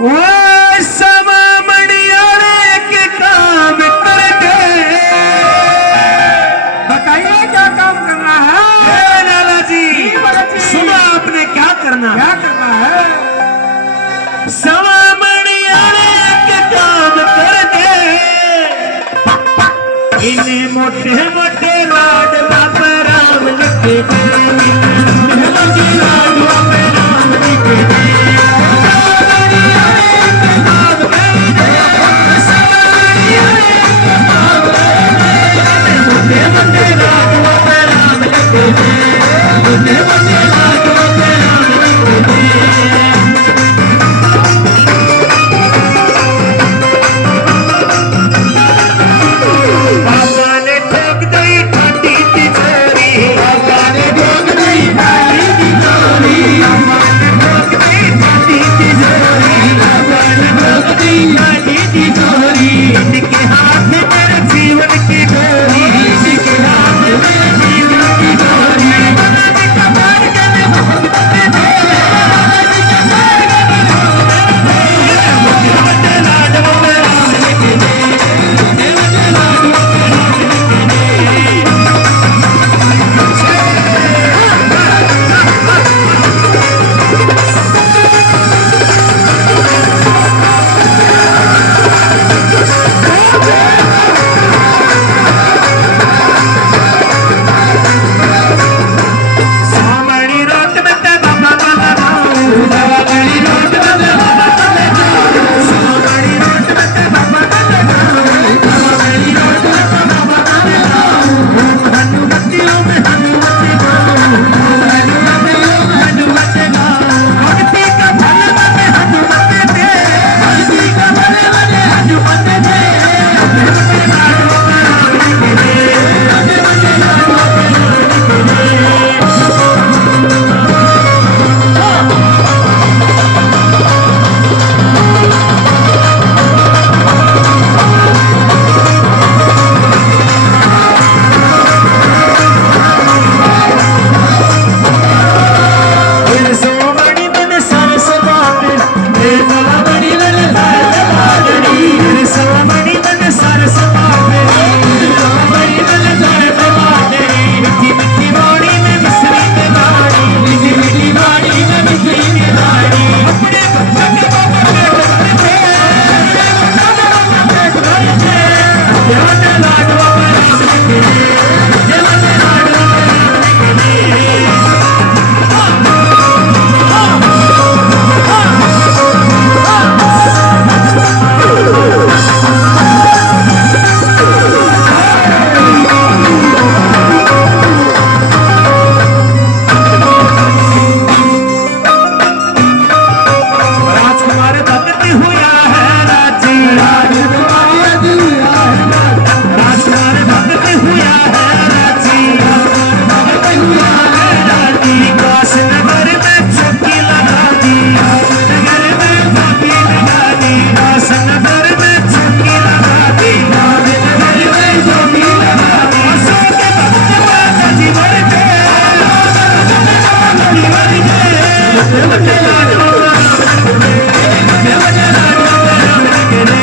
वो समा मणियारे के काम करके बताइए क्या काम करना है? लाला जी सुनो आपने क्या करना क्या करना है? समा मणियारे के काम करके इन्हें मोटे मोटे लाड बाबा राम लिखे मोटे लाड बाबा राम लिखे इनके हाथ में मेरे जीवन की डोरी इनके हाथ में मेरे जीवन की डोरी बनाने का मार्ग में मोहब्बत दे बनाने का मार्ग में मोहब्बत दे मोटे मोटे लाड वो मेरा लेके दे मोटे मोटे लाड वो मेरा लेके दे सामणी रोट में ते बाबा का लगाऊं सामणी रोट में ते बाबा का लगाऊं सामणी रोट में ते बाबा का लगाऊं सामणी रोट में ते बाबा का लगाऊं हनुमतियों में हनुमति गाऊं हनुमतियों में हनुमति गाऊं भक्ति का फल में हनुमति दे भक्ति का फल में हनुमति दे मोटे मोटे लाड वो राम लिखे दे मोटे मोटे लाड वो राम लिखे दे सोमणी मन सरस बागड़ी सोमणी मन सरस बागड़ी सोमणी मन सरस बागड़ी सोमणी मन सरस बागड़ी मीठी मीठी वाणी में मिश्री में गाड़ी मीठी मीठी वाणी में मिश्री में गाड़ी अपने बच्चों के बाबा पेट भरते अपने बच्चों के बाबा पेट भरते देवता लाड बाबा राम लिखे दे देवता लाड बाबा राम लिखे दे राजकुमार भक्त हुआ है राजी राजकुमार भक्त हुआ है राजी भक्त हुआ है राजी काश नगर में चौकी लगा दी नगर में चौकी लगा दी काश नगर में चौकी लगा दी नगर में चौकी लगा दी सो के भक्त बाबा जी भर के जी भर के बटे लाड बाबा राम लिखे दे बटे लाड बाबा राम लिखे दे